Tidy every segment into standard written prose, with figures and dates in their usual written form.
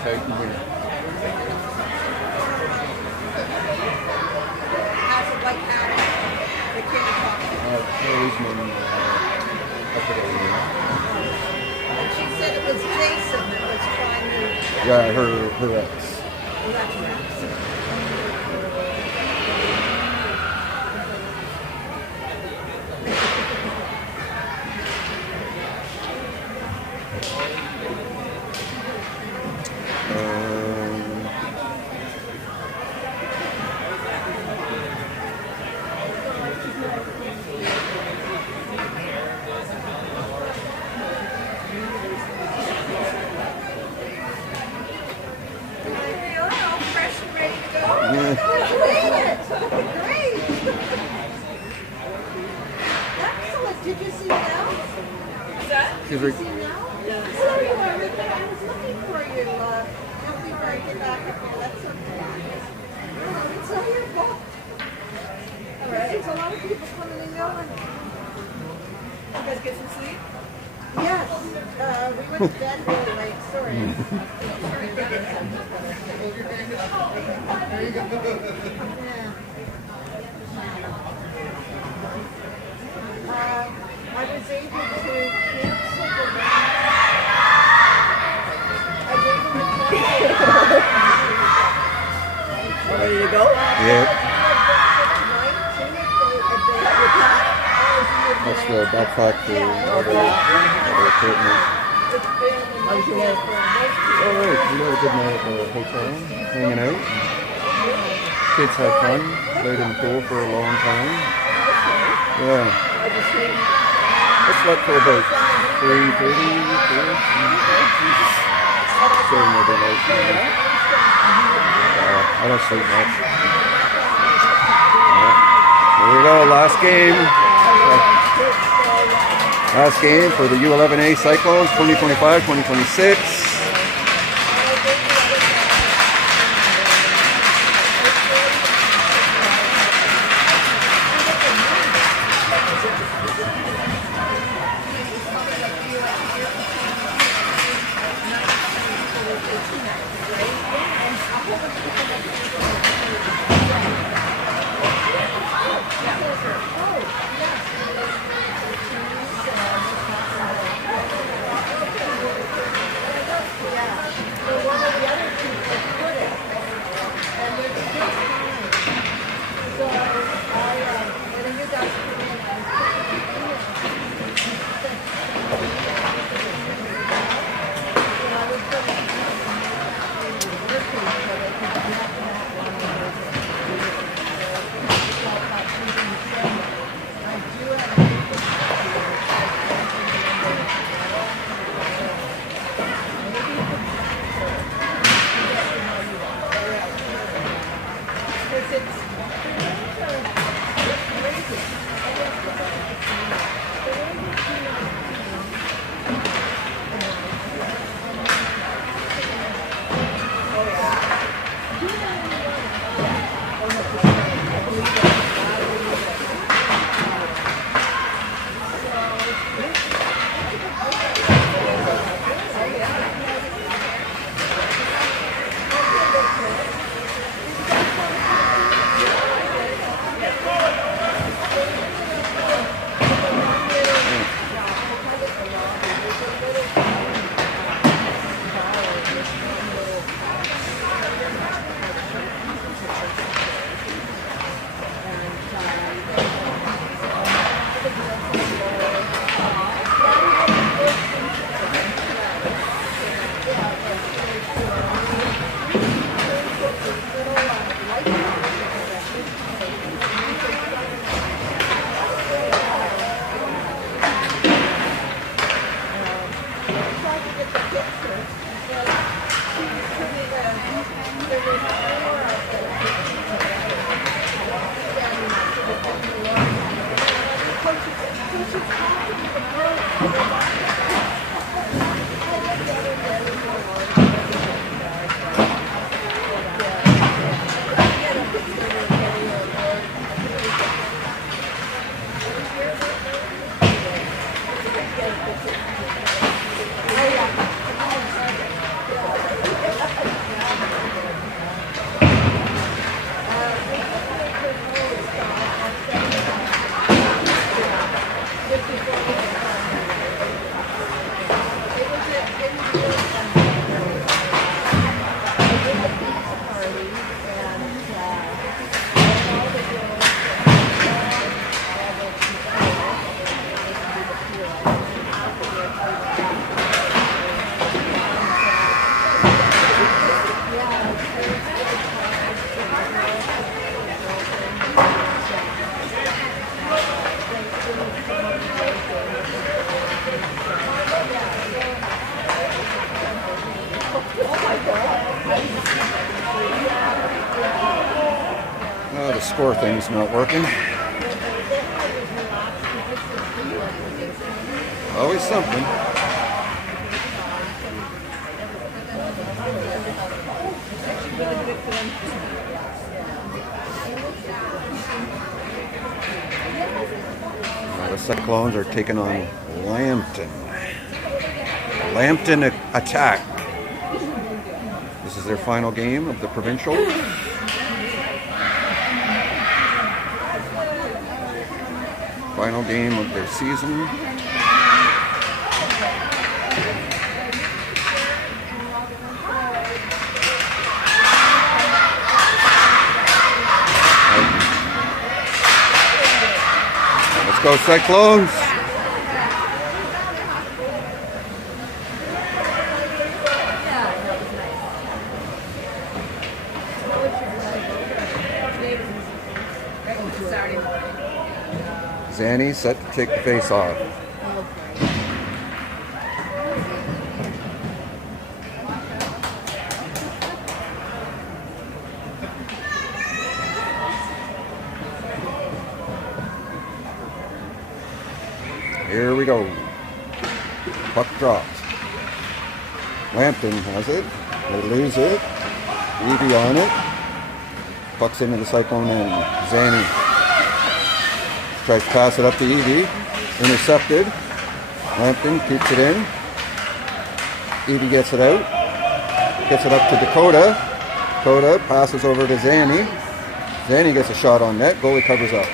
exciting here. How's it like out? The Policeman up at And she said it was Jason that was trying to... yeah, her ex. Well, that's right. Did you see Mel? Did you see Mel? Yeah. Sorry, I was looking for you. Don't be worried, get back up here. That's okay. It's not your fault. All right. There's a lot of people coming and going. You guys get some sleep? Yes. We went to bed really late. Sorry. I was able to cancel the ready to go? Yep. That's the backpack for other equipment. Alright, we had a good night at the hotel, hanging out. Kids had fun, played in the pool for a long time. Yeah. I slept for about 3:30, 4. Starting over night. I don't sleep much. Here we go, last game. Last game for the U11A Cyclones, 2025-2026. Oh, the score thing's not working. Always something. The Cyclones are taking on Lambton. Lambton attack. This is their final game of the provincial. Final game of their season. Let's go Cyclones! Zanny set to take the face off. Here we go. Puck dropped. Lambton has it. They lose it. Evie on it. Puck's into the Cyclone end. Zanny tries to pass it up to Evie. Intercepted. Lambton keeps it in. Evie gets it out. Gets it up to Dakota. Dakota passes over to Zanny. Zanny gets a shot on net. Goalie covers up.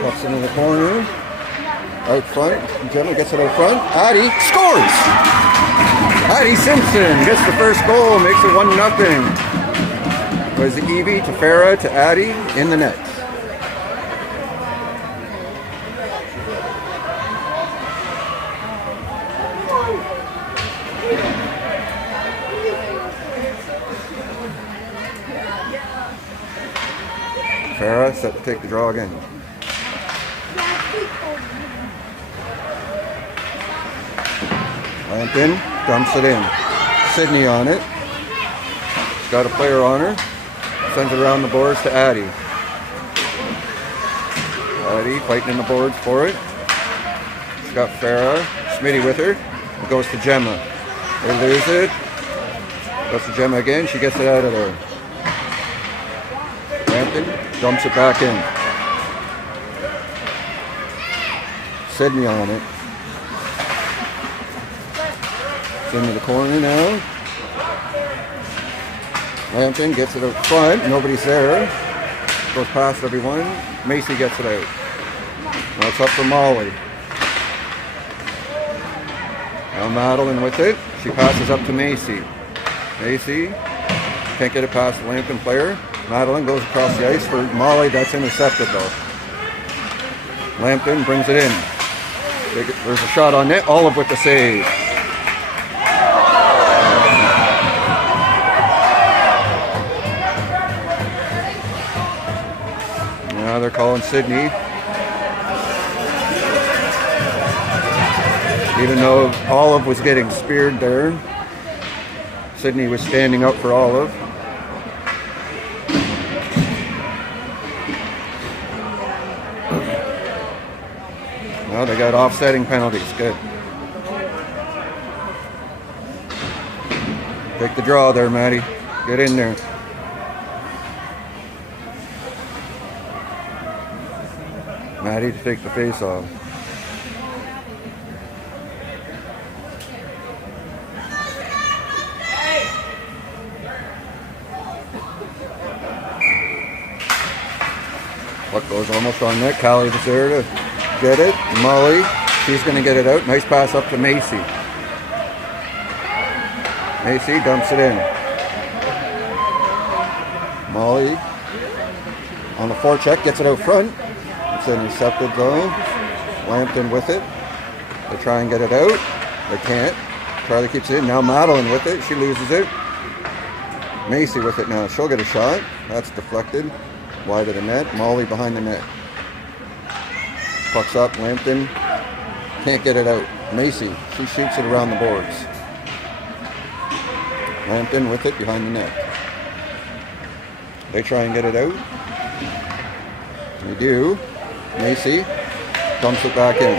Pucks into the corner. Out front. Gemma gets it out front. Addie scores! Addie Simpson gets the first goal. Makes it 1-0. Was Evie to Farah to Addie in the net. Farah set to take the draw again. Lambton dumps it in. Sydney on it. She's got a player on her. Sends it around the boards to Addie. Addie fighting in the boards for it. She's got Farah. Smitty with her. It goes to Gemma. They lose it. Goes to Gemma again. She gets it out of there. Lambton dumps it back in. Sydney on it. It's into the corner now. Lambton gets it out front. Nobody's there. Goes past everyone. Macy gets it out. Now it's up for Molly. Now Madeline with it. She passes up to Macy. Macy can't get it past the Lambton player. Madeline goes across the ice for Molly. That's intercepted though. Lambton brings it in. There's a shot on net. Olive with the save. Now they're calling Sydney. Even though Olive was getting speared there, Sydney was standing up for Olive. Well, they got offsetting penalties. Good. Take the draw there, Maddie. Get in there. Maddie to take the face off. Puck goes almost on net. Callie was there to get it. Molly, she's going to get it out. Nice pass up to Macy. Macy dumps it in. Molly on the forecheck, gets it out front. It's intercepted though. Lambton with it. They try and get it out. They can't. Charlie keeps it in. Now Madeline with it. She loses it. Macy with it now. She'll get a shot. That's deflected. Wide of the net. Molly behind the net. Puck's up. Lambton can't get it out. Macy, she shoots it around the boards. Lambton with it behind the net. They try and get it out. They do. Macy dumps it back in.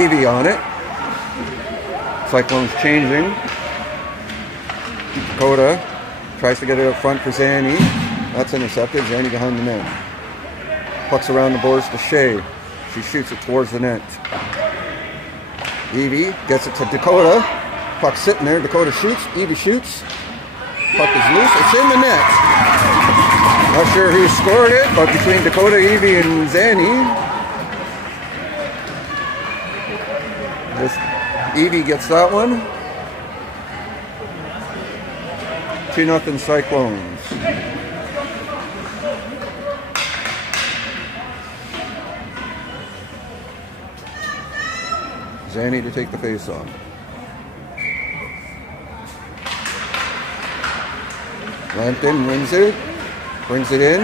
Evie on it. Cyclones changing. Dakota tries to get it up front for Zanny. That's intercepted. Zanny behind the net. Pucks around the boards to Shea. She shoots it towards the net. Evie gets it to Dakota. Puck sitting there. Dakota shoots. Evie shoots. Puck is loose. It's in the net. Not sure who scored it, but between Dakota, Evie, and Zanny, Evie gets that one. 2-0 Cyclones. Zanny to take the face off. Lambton wins it. Brings it in.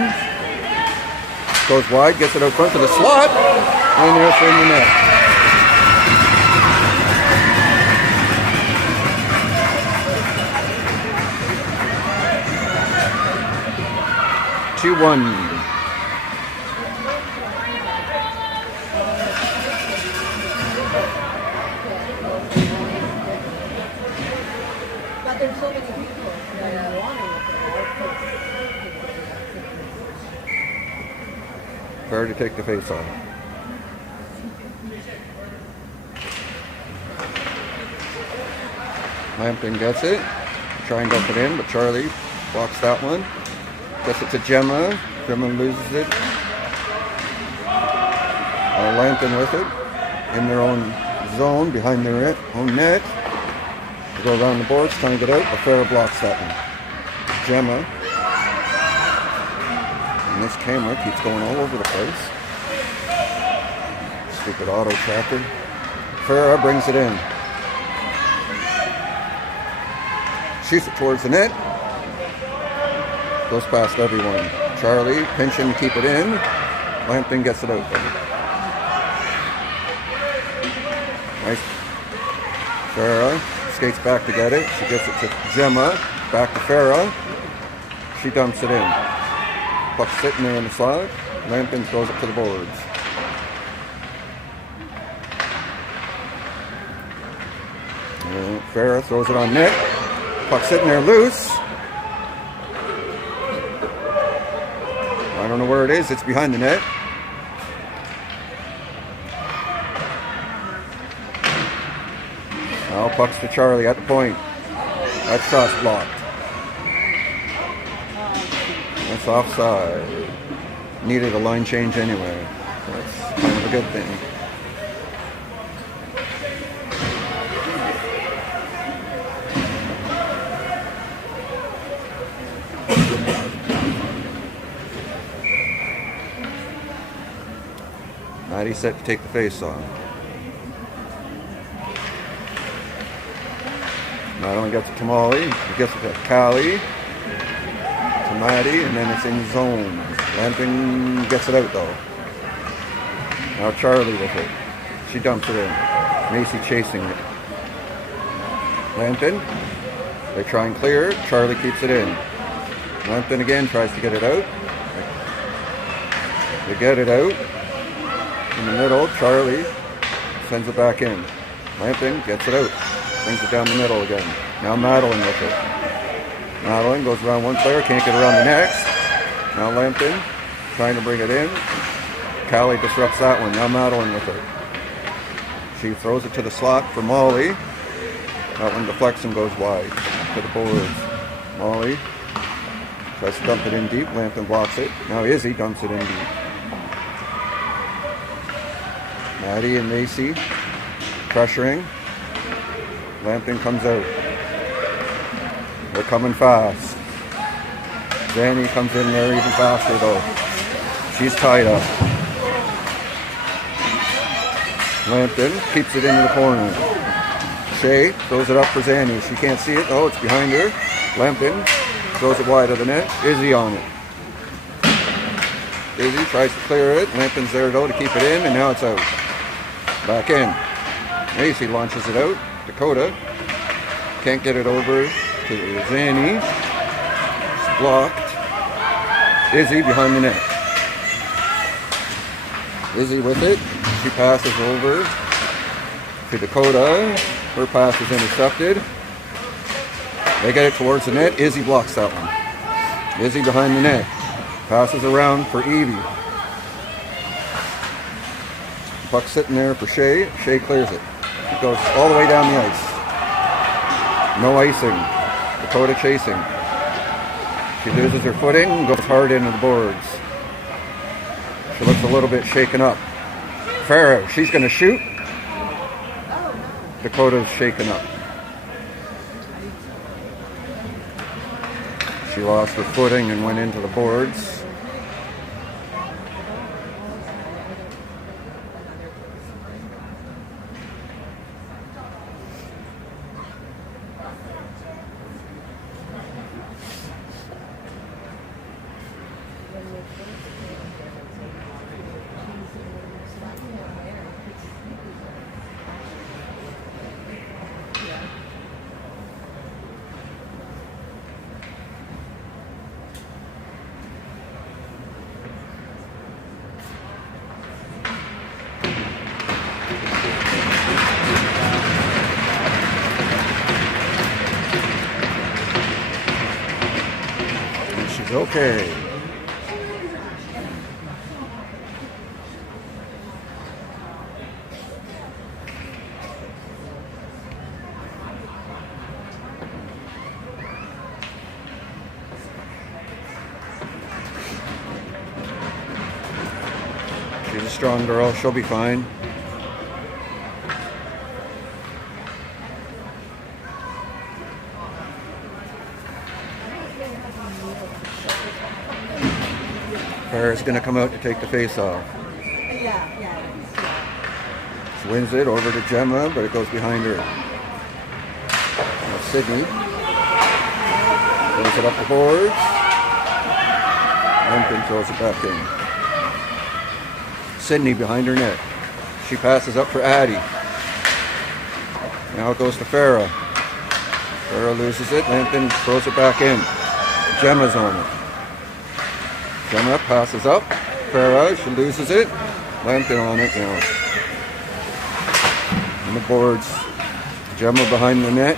Goes wide. Gets it out front to the slot. And there's in the net. Two-one. But there's so many people that are wanting it. Fair to take the face off. Lambton gets it. Try and dump it in, but Charlie blocks that one. Gets it to Gemma. Gemma loses it. Lambton with it. In their own zone, behind their own net. They go around the boards, trying to get out, but Farrah blocks that one. Gemma. And this camera keeps going all over the place. Stupid auto tracker. Farrah brings it in. Shoots it towards the net. Goes past everyone. Charlie pinching to keep it in. Lambton gets it out. Nice. Farrah skates back to get it. She gets it to Gemma. Back to Farrah. She dumps it in. Puck sitting there on the slot. Lambton throws it to the boards. And Farrah throws it on net. Puck sitting there loose. I don't know where it is. It's behind the net. Now puck's to Charlie at the point. That shot's blocked. That's offside. Needed a line change anyway. That's kind of a good thing. Maddie set to take the face off. Madeline gets it to Molly. He gets it to Callie. To Maddie, and then it's in zone. Lambton gets it out though. Now Charlie with it. She dumps it in. Macy chasing it. Lambton. They try and clear it. Charlie keeps it in. Lambton again tries to get it out. They get it out. In the middle, Charlie sends it back in. Lambton gets it out. Brings it down the middle again. Now Madeline with it. Madeline goes around one player, can't get around the next. Now Lambton trying to bring it in. Callie disrupts that one. Now Madeline with it. She throws it to the slot for Molly. That one deflects and goes wide to the boards. Molly tries to dump it in deep. Lambton blocks it. Now Izzy dumps it in deep. Maddie and Macy pressuring. Lambton comes out. They're coming fast. Zanny comes in there even faster though. She's tied up. Lambton keeps it into the corner. Shay throws it up for Zanny. She can't see it. Oh, it's behind her. Lambton throws it wide of the net. Izzy on it. Izzy tries to clear it. Lambton's there though to keep it in, and now it's out. Back in. Macy launches it out. Dakota can't get it over to Zanny. It's blocked. Izzy behind the net. Izzy with it. She passes over to Dakota. Her pass is intercepted. They get it towards the net. Izzy blocks that one. Izzy behind the net. Passes around for Evie. Puck sitting there for Shay. Shay clears it. It goes all the way down the ice. No icing. Dakota chasing. She loses her footing and goes hard into the boards. She looks a little bit shaken up. Farah, she's going to shoot. Dakota's shaken up. She lost her footing and went into the boards. Okay. She's a strong girl. She'll be fine. Farah's going to come out to take the face off. She wins it over to Gemma, but it goes behind her. Now Sydney throws it up the boards. Lambton throws it back in. Sydney behind her net. She passes up for Addie. Now it goes to Farah. Farah loses it. Lambton throws it back in. Gemma's on it. Gemma passes up. Farah, she loses it. Lambton on it now. On the boards. Gemma behind the net.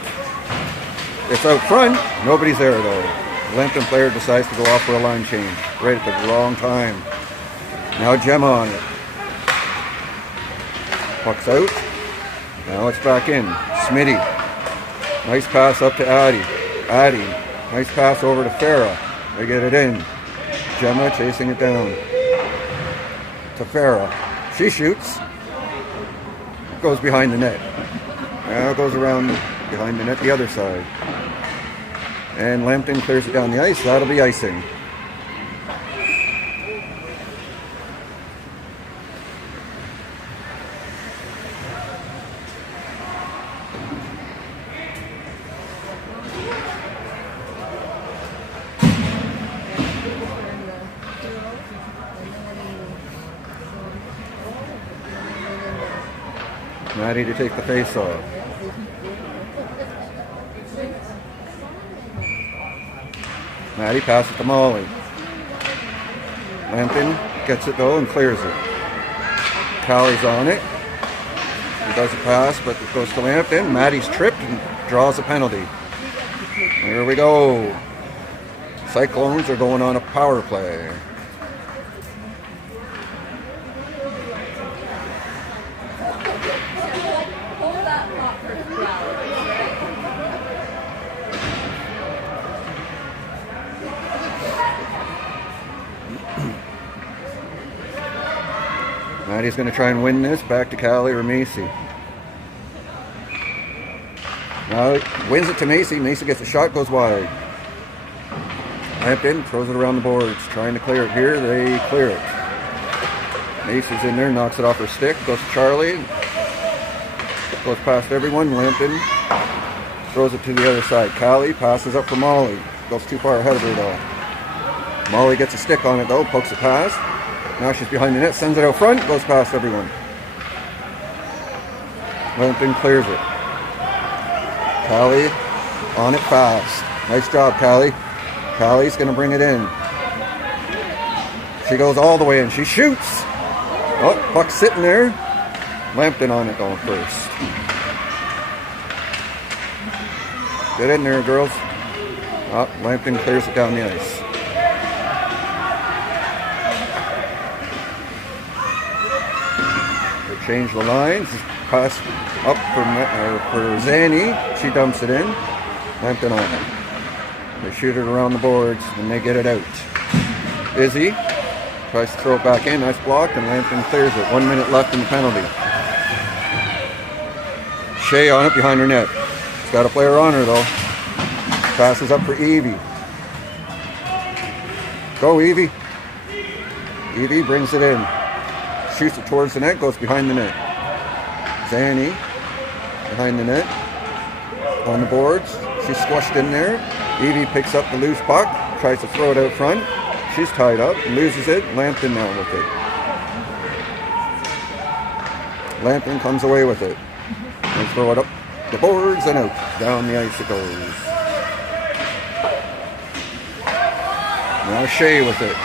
It's out front. Nobody's there though. Lambton player decides to go off for a line change. Right at the wrong time. Now Gemma on it. Puck's out. Now it's back in. Smitty. Nice pass up to Addie. Addie. Nice pass over to Farah. They get it in. Gemma chasing it down to Farah. She shoots. Goes behind the net. Now it goes around behind the net the other side. And Lambton clears it down the ice. That'll be icing. Maddie to take the face off. Maddie passes to Molly. Lambton gets it though and clears it. Callie's on it. He does a pass, but it goes to Lambton. Maddie's tripped and draws a penalty. Here we go. Cyclones are going on a power play. Maddie's going to try and win this. Back to Callie or Macy. Now wins it to Macy. Macy gets a shot, goes wide. Lambton throws it around the boards. Trying to clear it here. They clear it. Macy's in there, knocks it off her stick. Goes to Charlie. Goes past everyone. Lambton throws it to the other side. Callie passes up for Molly. Goes too far ahead of her though. Molly gets a stick on it though. Pokes it past. Now she's behind the net. Sends it out front. Goes past everyone. Lambton clears it. Callie on it fast. Nice job, Callie. Callie's going to bring it in. She goes all the way in. She shoots. Oh, puck's sitting there. Lambton on it going first. Get in there, girls. Oh, Lambton clears it down the ice. They change the lines. Pass up for Zanny. She dumps it in. Lambton on it. They shoot it around the boards and they get it out. Izzy tries to throw it back in. Nice block, and Lambton clears it. 1 minute left in the penalty. Shea on it behind her net. She's got a player on her though. Passes up for Evie. Go Evie. Evie brings it in. Shoots it towards the net, goes behind the net. Zanny behind the net. On the boards. She's squashed in there. Evie picks up the loose puck. Tries to throw it out front. She's tied up. Loses it. Lambton now with it. Lambton comes away with it. They throw it up the boards and out. Down the ice it goes. Now Shea with it.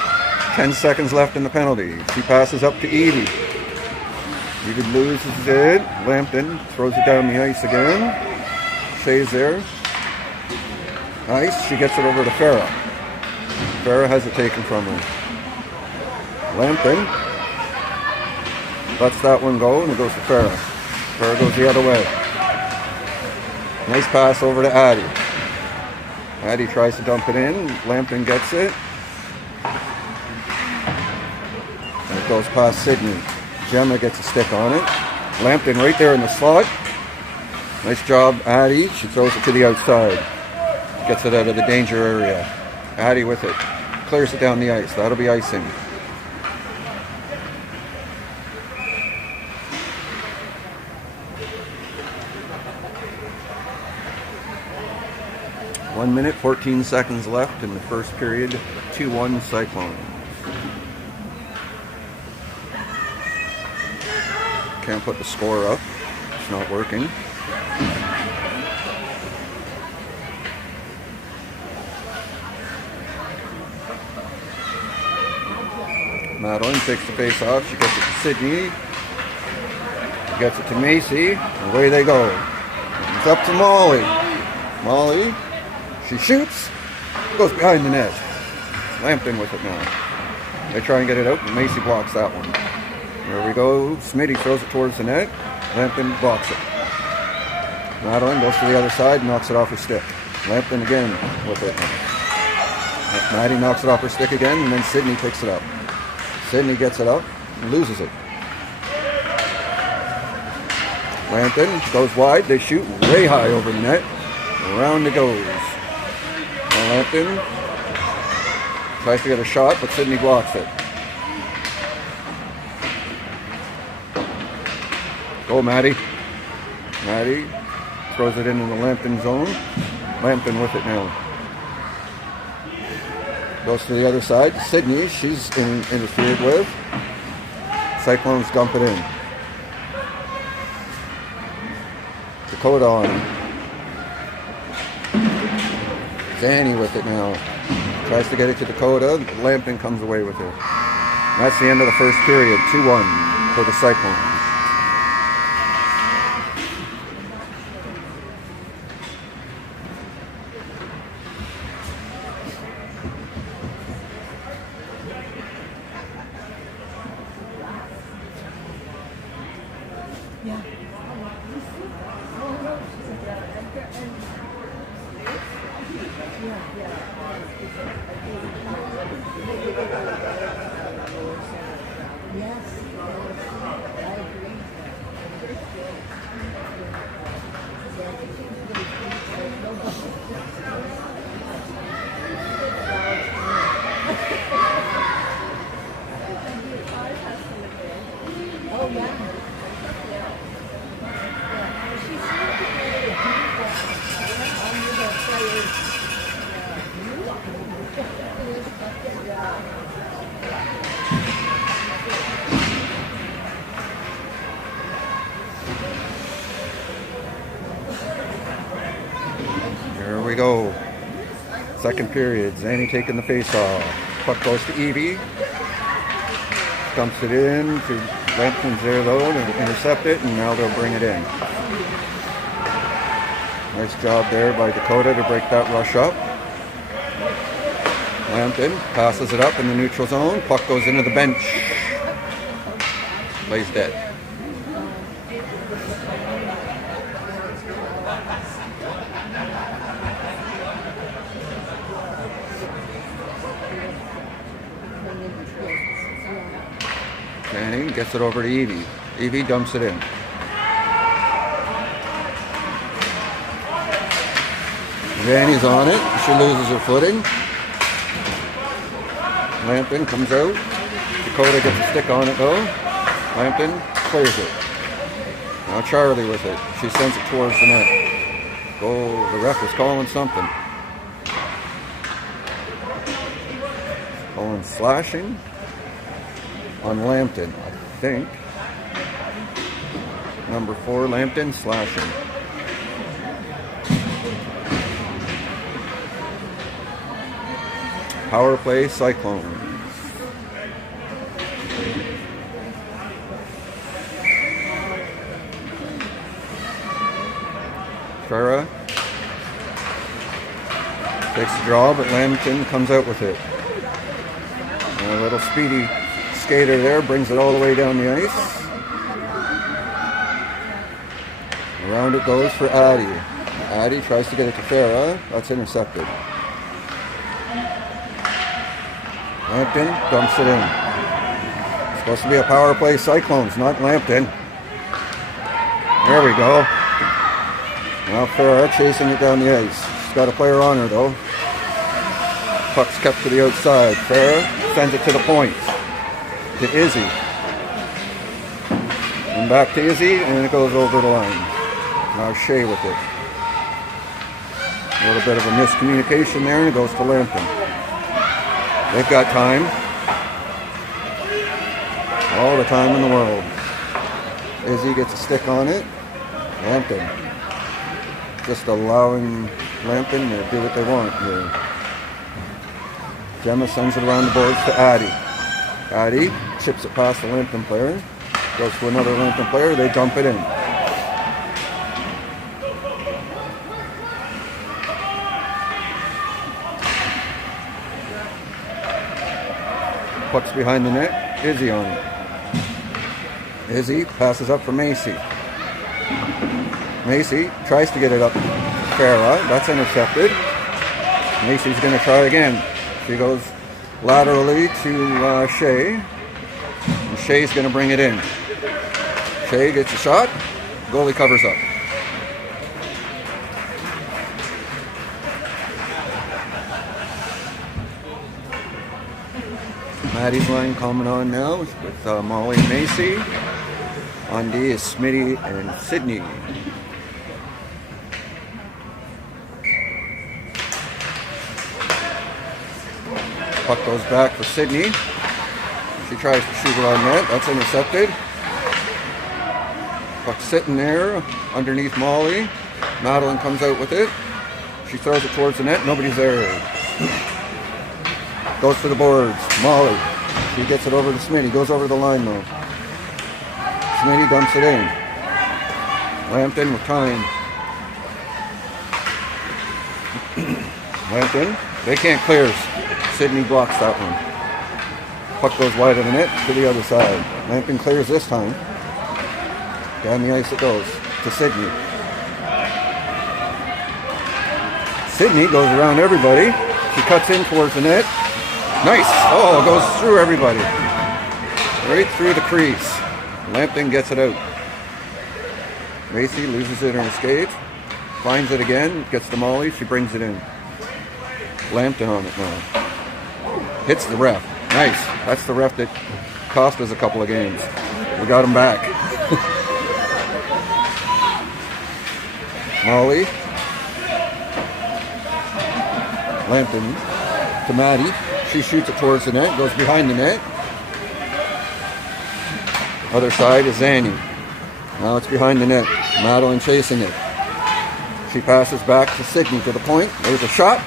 10 seconds left in the penalty. She passes up to Evie. Evie loses it. Lambton throws it down the ice again. Shea's there. Nice. She gets it over to Farah. Farah has it taken from her. Lambton lets that one go, and it goes to Farah. Farah goes the other way. Nice pass over to Addie. Addie tries to dump it in. Lambton gets it. And it goes past Sydney. Gemma gets a stick on it. Lambton right there in the slot. Nice job, Addie. She throws it to the outside. Gets it out of the danger area. Addie with it. Clears it down the ice. That'll be icing. One minute, 14 seconds left in the first period. 2-1 Cyclones. Can't put the score up. It's not working. Madeline takes the face off. She gets it to Sydney. She gets it to Macy. Away they go. It's up to Molly. Molly. She shoots. Goes behind the net. Lambton with it now. They try and get it out, and Macy blocks that one. There we go. Smitty throws it towards the net. Lambton blocks it. Madeline goes to the other side, knocks it off her stick. Lambton again with it. Maddie knocks it off her stick again, and then Sydney picks it up. Sydney gets it up and loses it. Lambton goes wide. They shoot way high over the net. Around it goes. Now Lambton tries to get a shot, but Sydney blocks it. Go Maddie. Maddie throws it into the Lambton zone. Lambton with it now. Goes to the other side. Sydney, she's interfered with. Cyclones dump it in. Dakota on. Zanny with it now. Tries to get it to Dakota. Lambton comes away with it. That's the end of the first period. 2-1 for the Cyclones. second period. Zanny taking the face off. Puck goes to Evie. Dumps it in to Lambton's there though to intercept it, and now they'll bring it in. Nice job there by Dakota to break that rush up. Lambton passes it up in the neutral zone. Puck goes into the bench. Plays dead. Manning gets it over to Evie. Evie dumps it in. Vanny's on it. She loses her footing. Lambton comes out. Dakota gets a stick on it though. Lambton clears it. Now Charlie with it. She sends it towards the net. Oh, the ref is calling something. Calling slashing on Lambton, I think. Number 4, Lambton slashing. Power play, Cyclones. Farah takes the draw, but Lambton comes out with it. And a little speedy skater there brings it all the way down the ice. Around it goes for Addie. Addie tries to get it to Farah. That's intercepted. Lambton dumps it in. It's supposed to be a power play, Cyclones, not Lambton. There we go. Now Farah chasing it down the ice. She's got a player on her though. Puck's kept to the outside. Farah sends it to the point. To Izzy. And back to Izzy, and it goes over the line. Now Shea with it. A little bit of a miscommunication there, and it goes to Lambton. They've got time. All the time in the world. Izzy gets a stick on it. Lambton. Just allowing Lambton to do what they want here. Gemma sends it around the boards to Addie. Addie chips it past the Lambton player. Goes to another Lambton player. They dump it in. Puck's behind the net. Izzy on it. Izzy passes up for Macy. Macy tries to get it up to Farah. That's intercepted. Macy's going to try again. She goes laterally to Shea. And Shea's going to bring it in. Shea gets a shot. Goalie covers up. Maddie's line coming on now with Molly and Macy. On D is Smitty and Sydney. Puck goes back for Sydney. She tries to shoot it on net. That's intercepted. Puck's sitting there underneath Molly. Madeline comes out with it. She throws it towards the net. Nobody's there. Goes for the boards. Molly. She gets it over to Smitty. Goes over the line though. Smitty dumps it in. Lambton with time. Lambton. They can't clear. Sydney blocks that one. Puck goes wide of the net to the other side. Lambton clears this time. Down the ice it goes to Sydney. Sydney goes around everybody. She cuts in towards the net. Nice. Oh, it goes through everybody. Right through the crease. Lambton gets it out. Macy loses it in her skate. Finds it again. Gets to Molly. She brings it in. Lambton on it now. Hits the ref. Nice. That's the ref that cost us a couple of games. We got him back. Molly. Lambton to Maddie. She shoots it towards the net. Goes behind the net. Other side is Zanny. Now it's behind the net. Madeline chasing it. She passes back to Sydney to the point. There's a shot.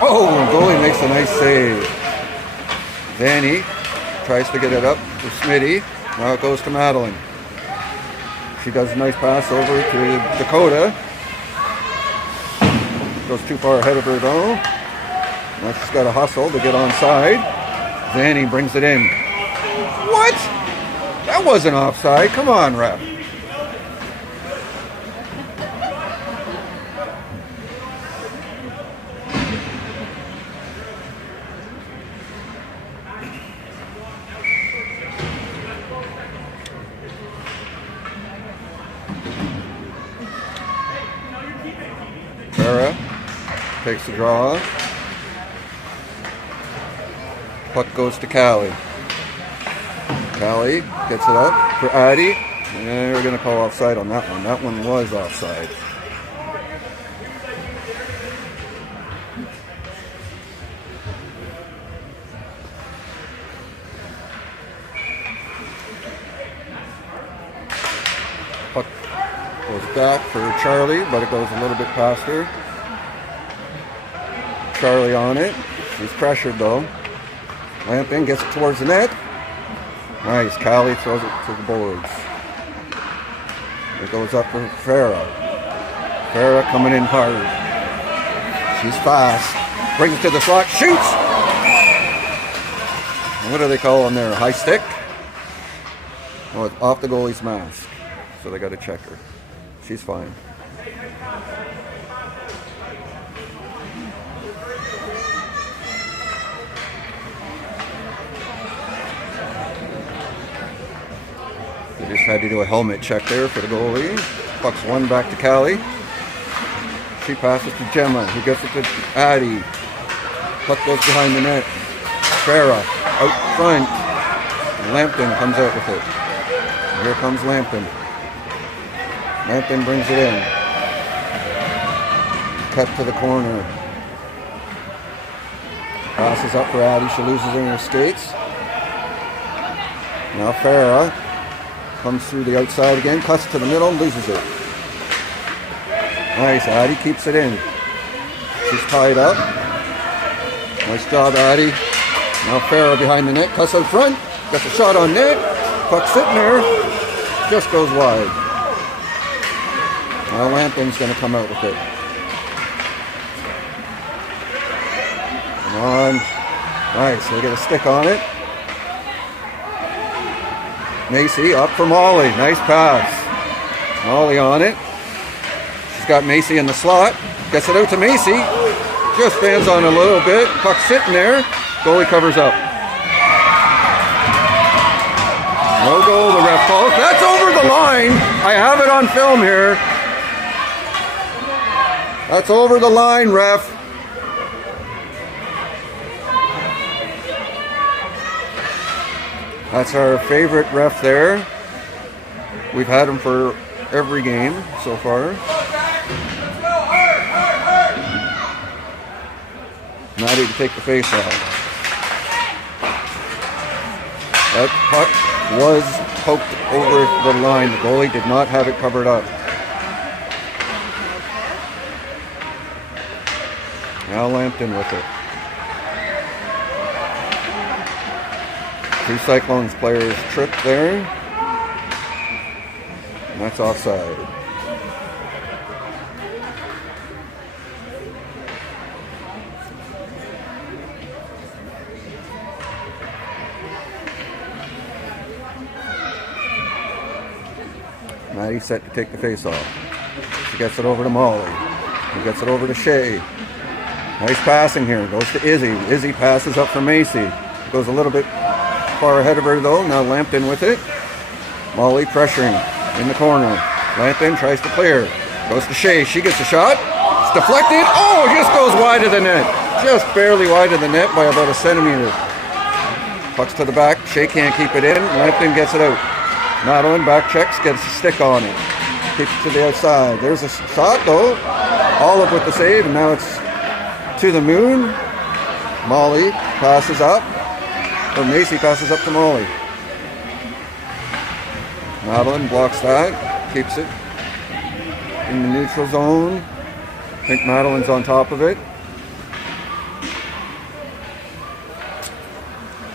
Oh, and goalie makes a nice save. Vanny tries to get it up to Smitty. Now it goes to Madeline. She does a nice pass over to Dakota. Goes too far ahead of her though. Now she's got to hustle to get onside. Vanny brings it in. What? That wasn't offside. Come on, ref. Sarah takes the draw. Puck goes to Callie. Callie gets it up for Addie. And we're going to call offside on that one. That one was offside. Puck goes back for Charlie, but it goes a little bit past her. Charlie on it. He's pressured though. Lambton gets it towards the net. Nice. Callie throws it to the boards. It goes up for Farah. Farah coming in hard. She's fast. Brings it to the slot. Shoots! What do they call on there? A high stick? Oh, it's off the goalie's mask. So they got to check her. She's fine. They just had to do a helmet check there for the goalie. Puck's one back to Callie. She passes to Gemma. Who gets it to Addie. Puck goes behind the net. Farah out front. Lambton comes out with it. Here comes Lambton. Lambton brings it in. Cut to the corner. Passes up for Addie. She loses it in her skates. Now Farah comes through the outside again. Cuts to the middle. Loses it. Nice. Addie keeps it in. She's tied up. Nice job, Addie. Now Farah behind the net. Cuts out front. Gets a shot on net. Puck sitting there. Just goes wide. Now Lambton's going to come out with it. Come on. Nice. They get a stick on it. Macy up for Molly. Nice pass. Molly on it. She's got Macy in the slot. Gets it out to Macy. Just bands on a little bit. Puck sitting there. Goalie covers up. No goal, the ref calls. That's over the line. I have it on film here. That's over the line, ref. That's our favorite ref there. We've had him for every game so far. Maddie to take the face off. That puck was poked over the line. The goalie did not have it covered up. Now Lambton with it. Two Cyclones players tripped there. And that's offside. Maddie set to take the face off. She gets it over to Molly. She gets it over to Shay. Nice passing here. Goes to Izzy. Izzy passes up for Macy. Goes a little bit far ahead of her though. Now Lambton with it. Molly pressuring in the corner. Lambton tries to clear. Goes to Shay. She gets a shot. It's deflected. Oh, it just goes wide of the net. Just barely wide of the net by about a centimeter. Pucks to the back. Shay can't keep it in. Lambton gets it out. Madeline back checks. Gets a stick on it. Keeps it to the outside. There's a shot though. Olive with the save. And now it's to the moon. Molly passes up. Or Macy passes up to Molly. Madeline blocks that. Keeps it in the neutral zone. I think Madeline's on top of it.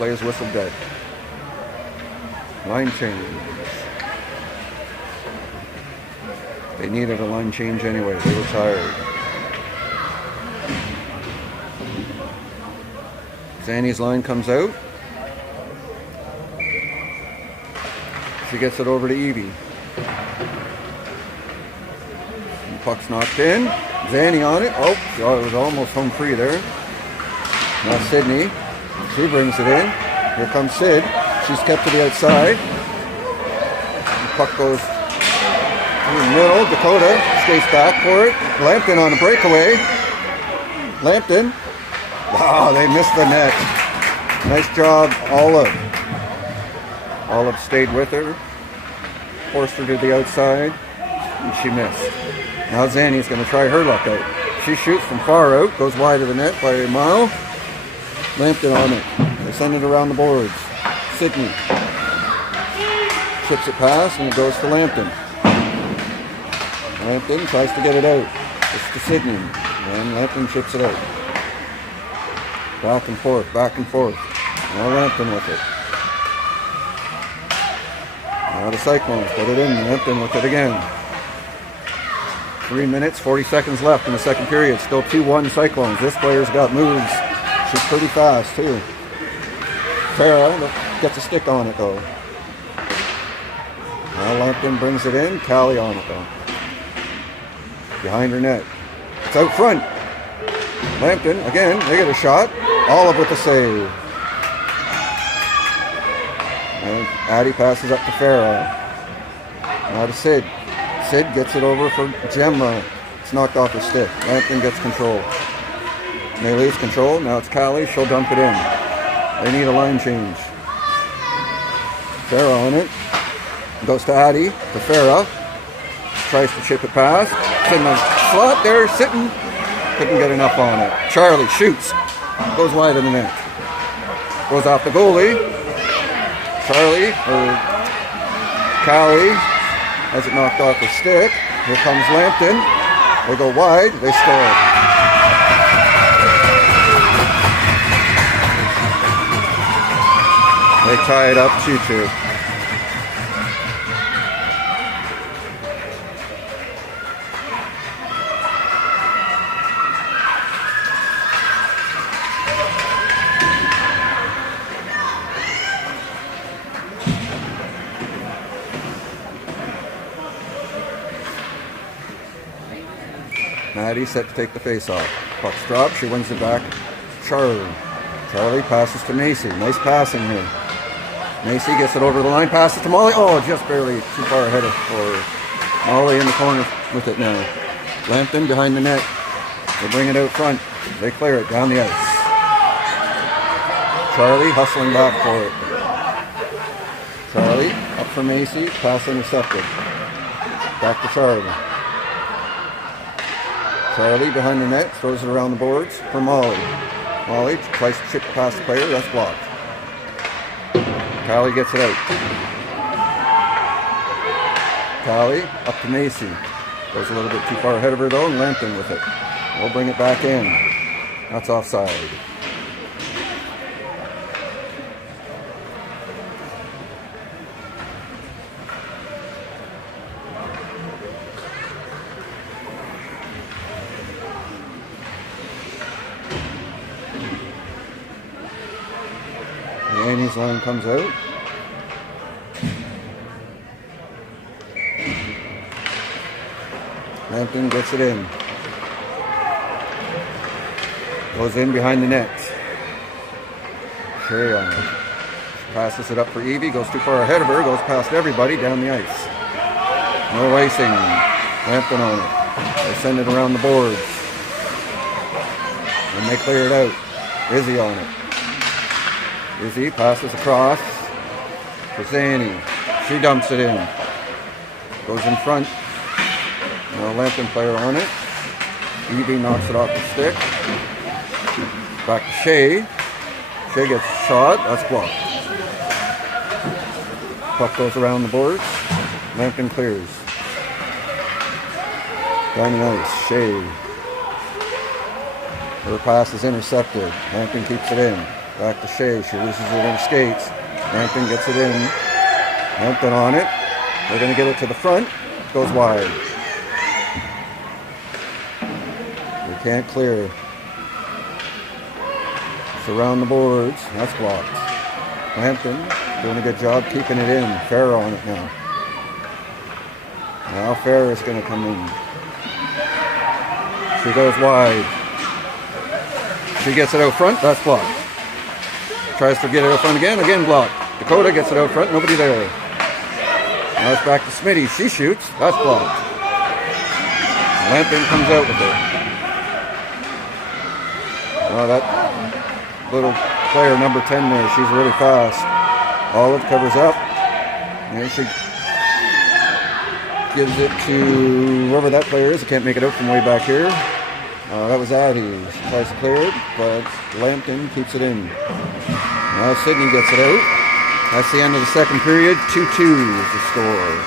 play is whistled dead. Line change. They needed a line change anyway. They were tired. Zanny's line comes out. She gets it over to Evie. And puck's knocked in. Zanny on it. Oh, it was almost home free there. Now Sydney. She brings it in. Here comes Sid. She's kept to the outside. The puck goes in the middle. Dakota skates back for it. Lambton on a breakaway. Lambton. Wow, they missed the net. Nice job, Olive. Olive stayed with her. Forced her to the outside. And she missed. Now Zanny's going to try her luck out. She shoots from far out. Goes wide of the net by a mile. Lambton on it. They send it around the boards. Sydney. Chips it past and it goes to Lambton. Lambton tries to get it out. It's to Sydney. And Lambton chips it out. Back and forth, back and forth. Now Lambton with it. Now the Cyclones put it in. Lambton with it again. 3 minutes, 40 seconds left in the second period. Still 2-1 Cyclones. This player's got moves. She's pretty fast too. Farah gets a stick on it though. Now Lambton brings it in. Callie on it though. Behind her net. It's out front. Lambton, again, they get a shot. Olive with the save. And Addie passes up to Farah. Now to Sid. Sid gets it over for Gemma. It's knocked off her stick. Lambton gets control. They lose control. Now it's Callie. She'll dump it in. They need a line change. Farah on it. Goes to Addie. To Farah. Tries to chip it past. It's in the slot there. Sitting. Couldn't get enough on it. Charlie shoots. Goes wide of the net. Goes off the goalie. Charlie, or Callie, has it knocked off her stick. Here comes Lambton. They go wide. They score. They tie it up 2-2. Maddie set to take the face-off. Puck's dropped. She wins it back. Charlie. Charlie passes to Macy. Nice passing here. Macy gets it over the line. Passes to Molly. Oh, just barely too far ahead of her. Molly in the corner with it now. Lambton behind the net. They bring it out front. They clear it down the ice. Charlie hustling back for it. Charlie up for Macy. Pass intercepted. Back to Charlie. Charlie behind the net, throws it around the boards for Molly. Molly tries to chip past the player, that's blocked. Callie gets it out. Callie up to Macy. Goes a little bit too far ahead of her though, and Lambton with it. We'll bring it back in. That's offside. Annie's line comes out. Lambton gets it in. Goes in behind the net. Shay on it. Passes it up for Evie. Goes too far ahead of her. Goes past everybody down the ice. No icing. Lambton on it. They send it around the boards. And they clear it out. Izzy on it. Izzy passes across for Zanny. She dumps it in. Goes in front. Now a Lambton player on it. Evie knocks it off the stick. Back to Shay. Shay gets shot. That's blocked. Puck goes around the boards. Lambton clears. Down the ice. Shay. Her pass is intercepted. Lambton keeps it in. Back to Shea. She loses it in skates. Lambton gets it in. Lambton on it. They're going to get it to the front. It goes wide. They can't clear. It's around the boards. That's blocked. Lambton doing a good job keeping it in. Farrah on it now. Now Farrah is going to come in. She goes wide. She gets it out front. That's blocked. Tries to get it out front again. Again blocked. Dakota gets it out front. Nobody there. Now it's back to Smitty. She shoots. That's blocked. Lambton comes out with it. Oh, that little player, number 10 there, she's really fast. Olive covers up. And she gives it to whoever that player is. I can't make it out from way back here. That was Addie. She tries to clear it, but Lambton keeps it in. Now Sydney gets it out. That's the end of the second period. 2-2 is the score.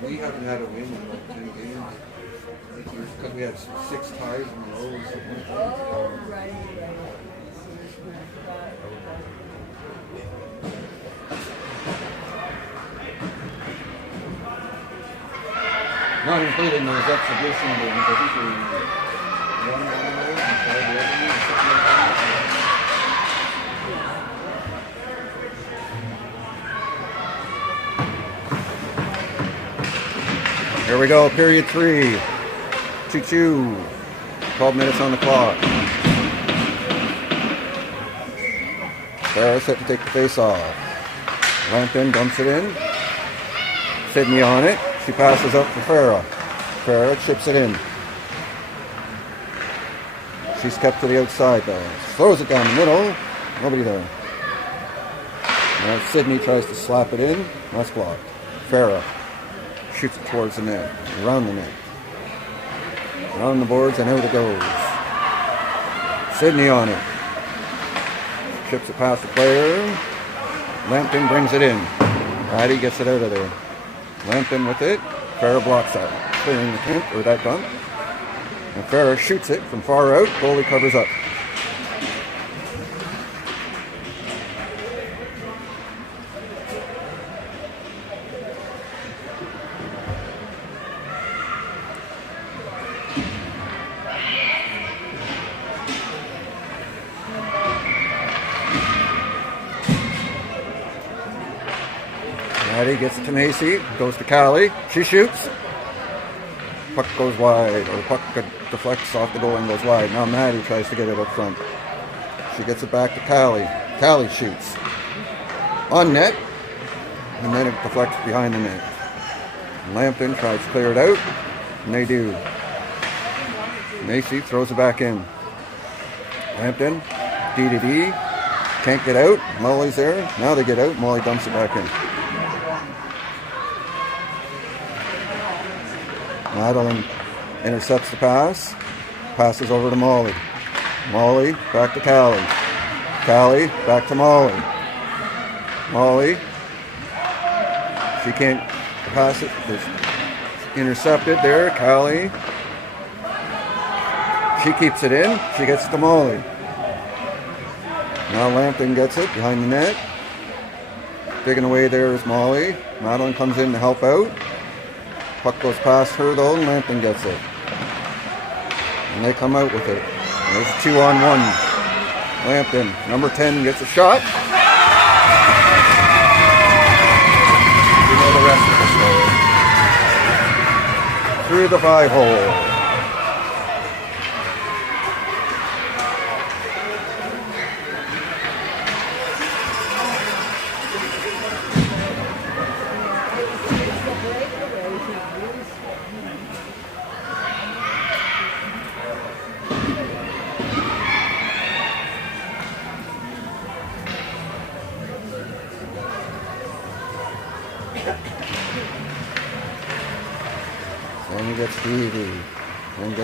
We haven't had a win in like 10 games. Because we had 6 ties in a row or something like that. Oh, right. Not including those exhibition games. I think we won one of those and tried the other one or something like that. Here we go, period 3. 2-2. 12 minutes on the clock. Farrah set to take the face off. Lambton dumps it in. Sydney on it. She passes up for Farrah. Farrah chips it in. She's kept to the outside though. Throws it down the middle. Nobody there. Now Sydney tries to slap it in. That's blocked. Farrah shoots it towards the net. Around the net. Around the boards and out it goes. Sydney on it. Chips it past the player. Lambton brings it in. Addie gets it out of there. Lambton with it. Farrah blocks that. Clearing the tent, or that dump. And Farrah shoots it from far out. Goalie covers up. Addie gets it to Macy, goes to Callie, she shoots. Puck goes wide, or puck deflects off the goal and goes wide. Now Maddie tries to get it up front. She gets it back to Callie. Callie shoots. On net, and then it deflects behind the net. Lambton tries to clear it out, and they do. Macy throws it back in. Lambton, D. Can't get out. Molly's there. Now they get out. Molly dumps it back in. Madeline intercepts the pass. Passes over to Molly. Molly back to Callie. Callie back to Molly. Molly. She can't pass it. It's intercepted there. Callie. She keeps it in. She gets it to Molly. Now Lambton gets it behind the net. Digging away there is Molly. Madeline comes in to help out. Puck goes past her though, and Lambton gets it. And they come out with it. There's a 2-on-1. Lambton, number 10, gets a shot. You know the rest of the story. Through the 5-hole.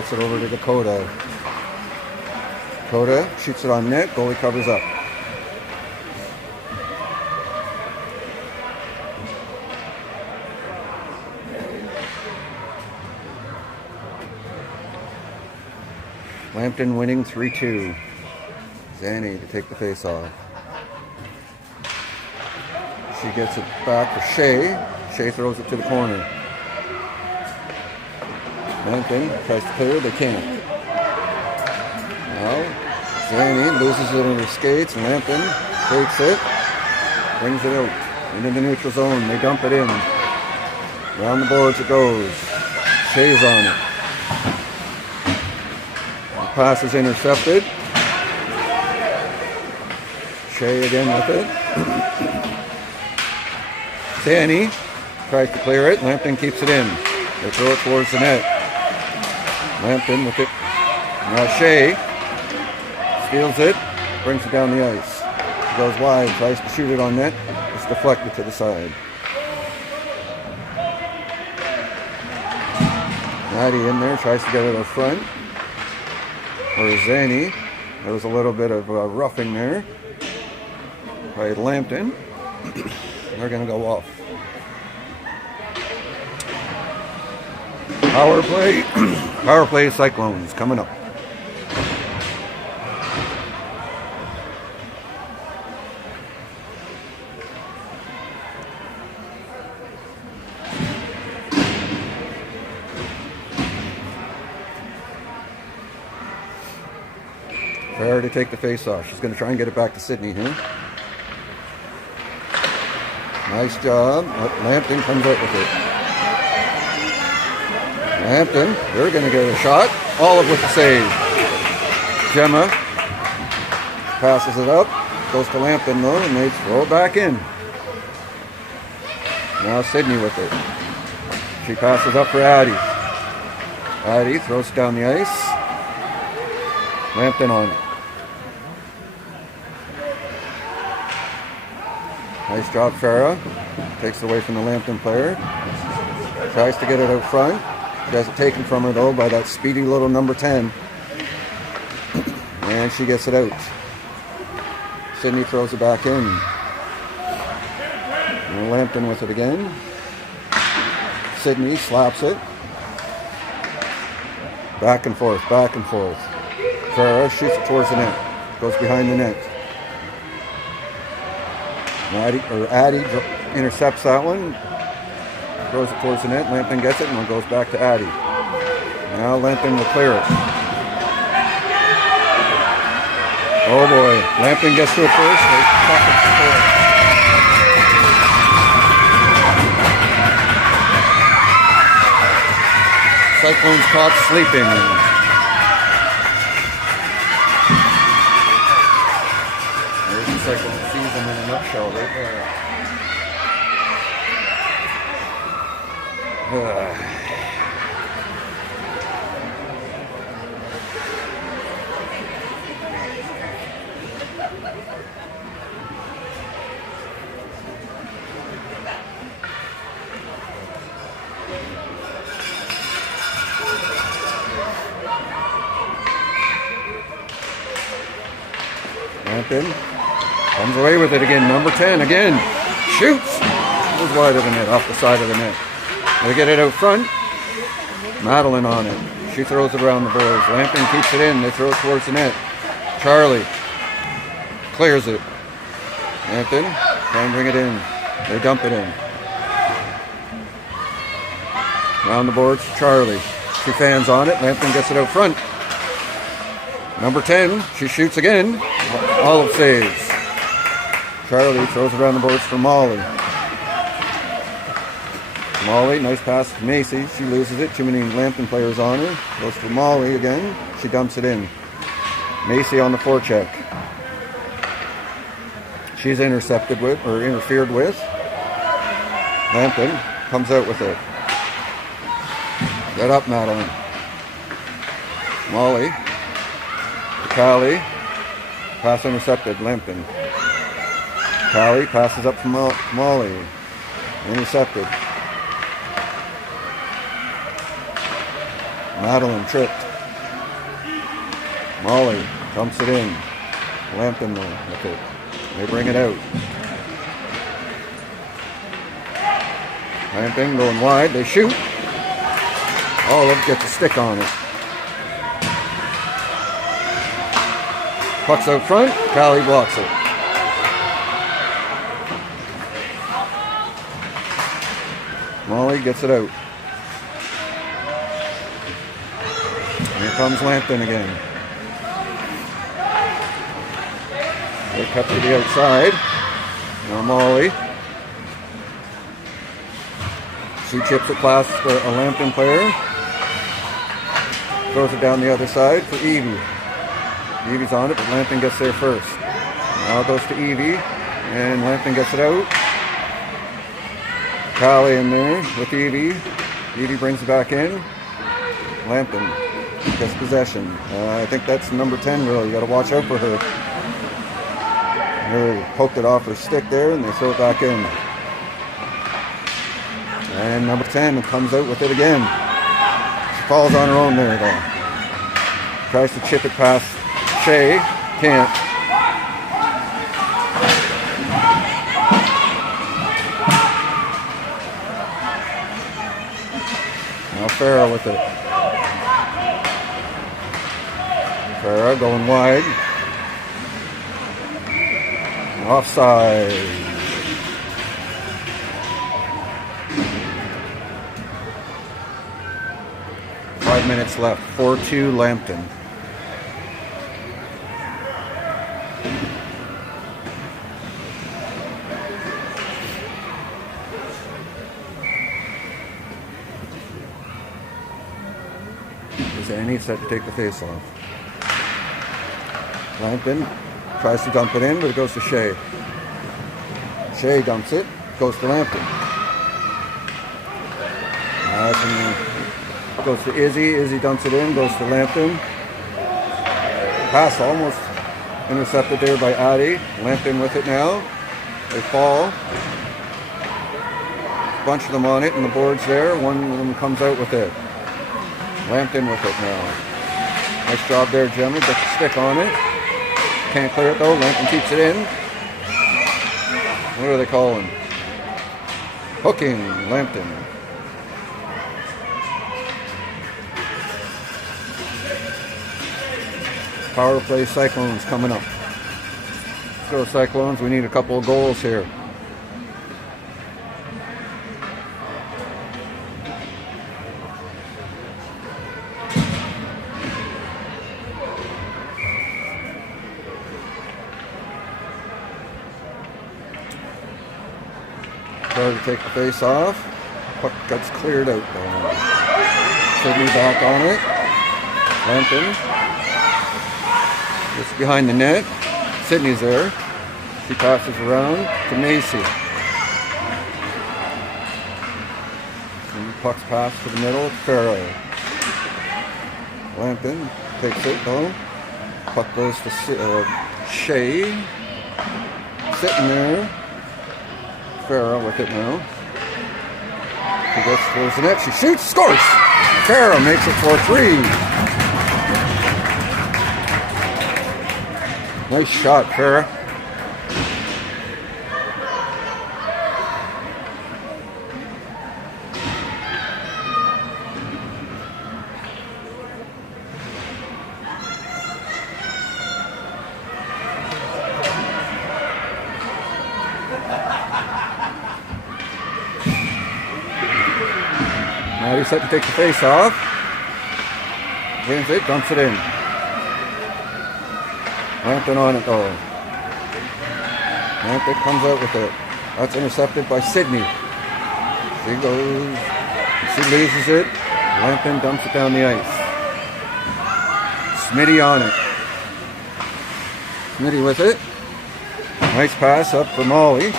Gets it over to Dakota. Dakota shoots it on net. Goalie covers up. Lambton winning 3-2. Zanny to take the face off. She gets it back for Shea. Shea throws it to the corner. Lambton tries to clear, they can't. Now, Zanny loses it in her skates. Lambton takes it, brings it out into the neutral zone. They dump it in. Around the boards it goes. Shea's on it. The pass is intercepted. Shea again with it. Zanny tries to clear it. Lambton keeps it in. They throw it towards the net. Lambton with it. Now Shea steals it, brings it down the ice. It goes wide, tries to shoot it on net. It's deflected to the side. Maddie in there, tries to get it up front. Or Zanny. There was a little bit of roughing there by Lambton. They're going to go off. Power play Cyclones coming up. Fair to take the face off. She's going to try and get it back to Sydney here. Nice job. Lambton comes out with it. Lambton, they're going to get a shot. Olive with the save. Gemma passes it up. Goes to Lambton though, and they throw it back in. Now Sydney with it. She passes up for Addie. Addie throws it down the ice. Lambton on it. Nice job, Farah. Takes it away from the Lambton player. Tries to get it out front. She has it taken from her, though, by that speedy little number 10. And she gets it out. Sydney throws it back in. And Lambton with it again. Sydney slaps it. Back and forth, back and forth. Farah shoots it towards the net. Goes behind the net. Addie intercepts that one. Throws it towards the net. Lambton gets it and it goes back to Addie. Now Lambton will clear it. Oh boy. Lambton gets to it first. They tuck it to score. Cyclones caught sleeping. There's the Cyclone season in a nutshell right there. Lambton comes away with it again. Number 10 again. Shoots. It was wide of the net, off the side of the net. They get it out front. Madeline on it. She throws it around the boards. Lambton keeps it in. They throw it towards the net. Charlie clears it. Lambton try and bring it in. They dump it in. Around the boards, Charlie. She fans on it. Lambton gets it out front. Number 10, she shoots again. Olive saves. Charlie throws it around the boards for Molly. Molly, nice pass to Macy. She loses it. Too many Lambton players on her. Goes for Molly again. She dumps it in. Macy on the forecheck. She's intercepted with, or interfered with. Lambton comes out with it. Get up, Madeline. Molly. Callie. Pass intercepted. Lambton. Callie passes up from Molly. Intercepted. Madeline tripped. Molly dumps it in. Lambton with it. They bring it out. Lambton going wide. They shoot. Olive gets a stick on it. Puck's out front. Callie blocks it. Molly gets it out. Here comes Lambton again. They cut to the outside. Now Molly. She chips it past a Lambton player. Throws it down the other side for Evie. Evie's on it, but Lambton gets there first. Now it goes to Evie, and Lambton gets it out. Callie in there with Evie. Evie brings it back in. Lambton gets possession. I think that's number 10, really. You got to watch out for her. Really poked it off her stick there, and they throw it back in. And number 10 comes out with it again. She falls on her own there, though. Tries to chip it past Shea. Can't. Now Farah with it. Farah going wide. Offside. Minutes left. 4-2 Lambton. Is Annie set to take the face off? Lambton tries to dump it in, but it goes to Shea. Shea dumps it, goes to Lambton. Goes to Izzy. Izzy dumps it in. Goes to Lambton. Pass almost intercepted there by Addie. Lambton with it now. They fall. A bunch of them on it, and the board's there. One of them comes out with it. Lambton with it now. Nice job there, Gemma. Gets the stick on it. Can't clear it though. Lambton keeps it in. What are they calling? Hooking. Lambton. Power play Cyclones coming up. Let's go Cyclones. We need a couple of goals here. Try to take the face off. Puck gets cleared out though. Sydney back on it. Lambton. It's behind the net. Sydney's there. She passes around to Macy. And puck's passed to the middle. Farah. Lambton takes it though. Puck goes to Shea. Sitting there. Farah with it now. She gets towards the net. She shoots. Scores! Farah makes it 4-3. Nice shot, Farah. Now he's set to take the face off. Wins it, dumps it in. Lambton on it though. Lambton comes out with it. That's intercepted by Sydney. She goes. She loses it. Lambton dumps it down the ice. Smitty on it. Smitty with it. Nice pass up for Molly.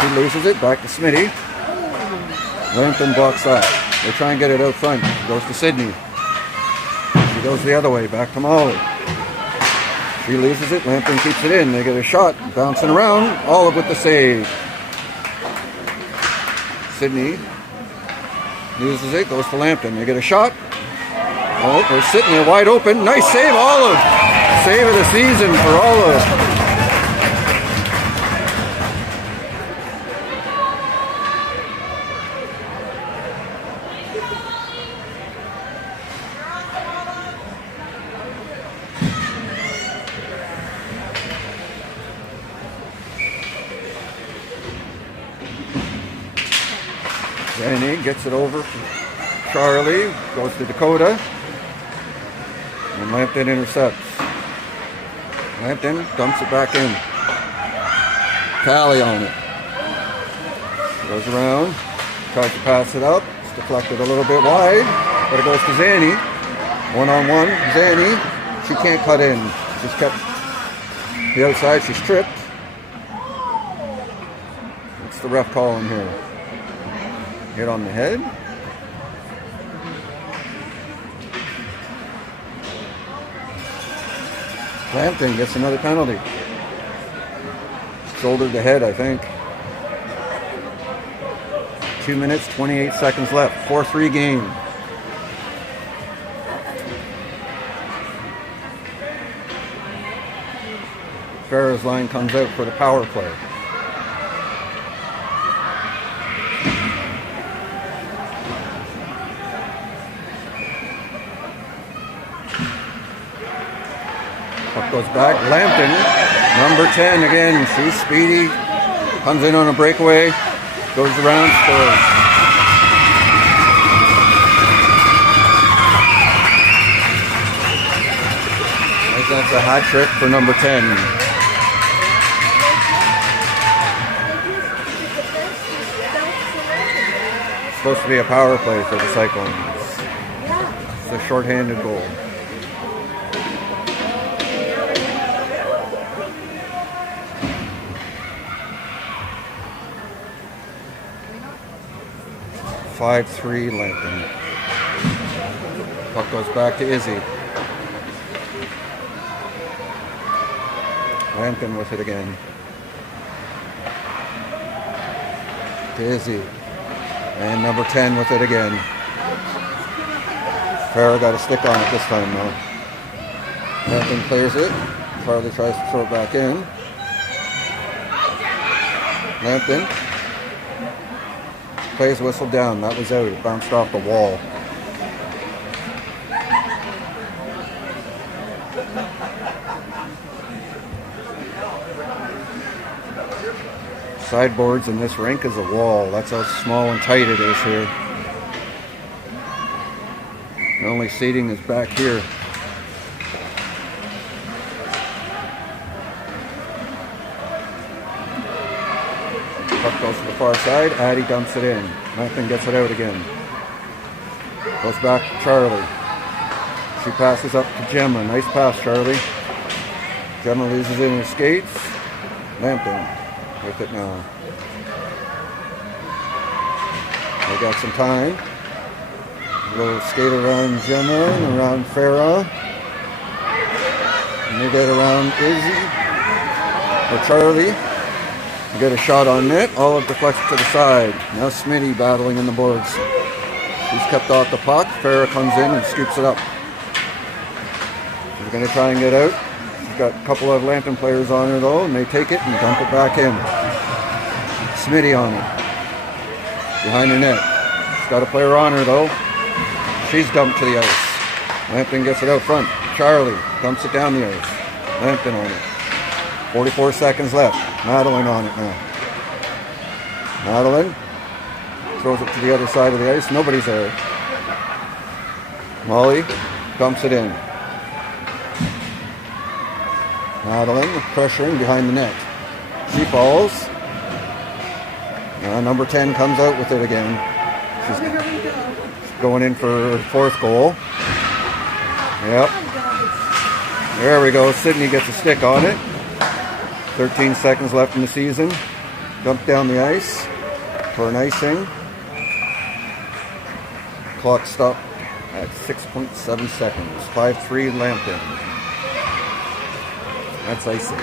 She loses it. Back to Smitty. Lambton blocks that. They try and get it out front. Goes to Sydney. She goes the other way. Back to Molly. She loses it. Lambton keeps it in. They get a shot. Bouncing around. Olive with the save. Sydney loses it. Goes to Lambton. They get a shot. Oh, we're sitting there wide open. Nice save, Olive. Save of the season for Olive. Jenny gets it over for Charlie, goes to Dakota, and Lambton intercepts. Lambton dumps it back in. Callie on it. Goes around, tries to pass it up, it's deflected a little bit wide, but it goes to Zanny. One-on-one, Zanny, she can't cut in. She's kept the outside, she's tripped. What's the ref calling here? Hit on the head. Lambton gets another penalty. Shoulder to head, I think. 2 minutes, 28 seconds left. 4-3 game. Farrah's line comes out for the power play. Puck goes back. Lambton, number 10 again. She's speedy. Comes in on a breakaway. Goes around, scores. I think that's a hat trick for number 10. It's supposed to be a power play for the Cyclones. It's a shorthanded goal. (5-3) Lambton. Puck goes back to Izzy. Lambton with it again. To Izzy. And number 10 with it again. Farrah got a stick on it this time though. Lambton clears it. Carleton tries to throw it back in. Lambton. Plays whistle down. That was out. It bounced off the wall. Sideboards in this rink is a wall. That's how small and tight it is here. The only seating is back here. Puck goes to the far side. Addie dumps it in. Lambton gets it out again. Goes back to Charlie. She passes up to Gemma. Nice pass, Charlie. Gemma loses in her skates. Lambton with it now. They got some time. We'll skate around Gemma and around Farrah. And they get around Izzy or Charlie. We get a shot on net. Olive deflects to the side. Now Smitty battling in the boards. He's kept off the puck. Farrah comes in and scoops it up. She's going to try and get out. She's got a couple of Lambton players on her though, and they take it and dump it back in. Smitty on it. Behind the net. She's got a player on her though. She's dumped to the ice. Lambton gets it out front. Charlie dumps it down the ice. Lambton on it. 44 seconds left. Madeline on it now. Madeline throws it to the other side of the ice. Nobody's there. Molly dumps it in. Madeline pressuring behind the net. She falls. Number 10 comes out with it again. She's going in for her fourth goal. Yep. There we go. Sydney gets a stick on it. 13 seconds left in the season. Dumped down the ice for an icing. Clock stopped at 6.7 seconds. 5-3 Lambton. That's icing.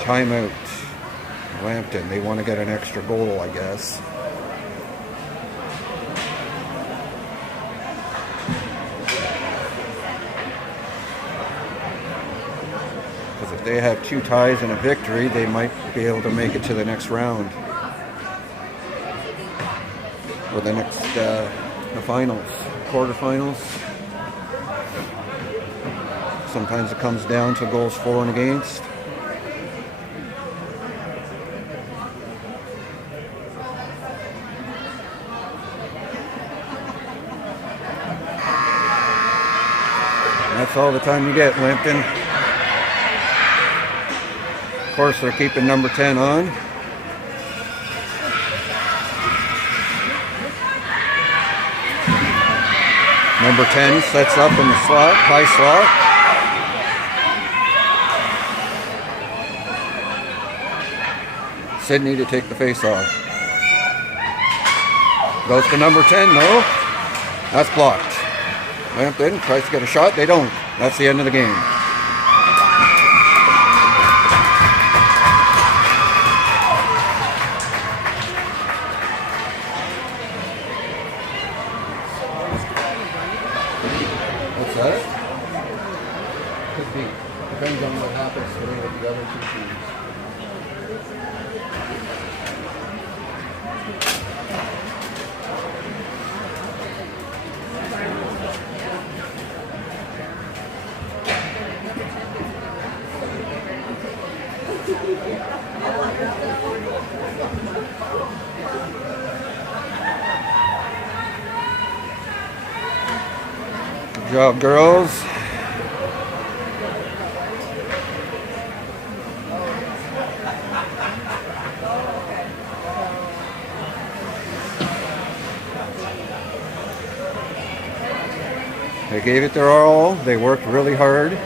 Timeout. Lambton. They want to get an extra goal, I guess. they have 2 ties and a victory, they might be able to make it to the next round. Or the next, the finals, quarterfinals. Sometimes it comes down to goals for and against. That's all the time you get, Lambton. Of course, they're keeping number 10 on. Number 10 sets up in the slot, high slot. Sydney to take the face off. Goes to number 10, no. That's blocked. Lambton tries to get a shot, they don't. That's the end of the game. What's that? Could be. Depends on what happens today with the other 2 teams. Good job, girls. They gave it their all. They worked really hard.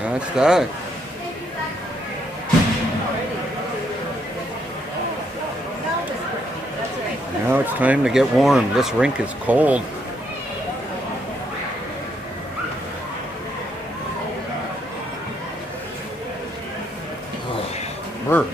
That's that. Now it's time to get warm. This rink is cold. Oh, brr.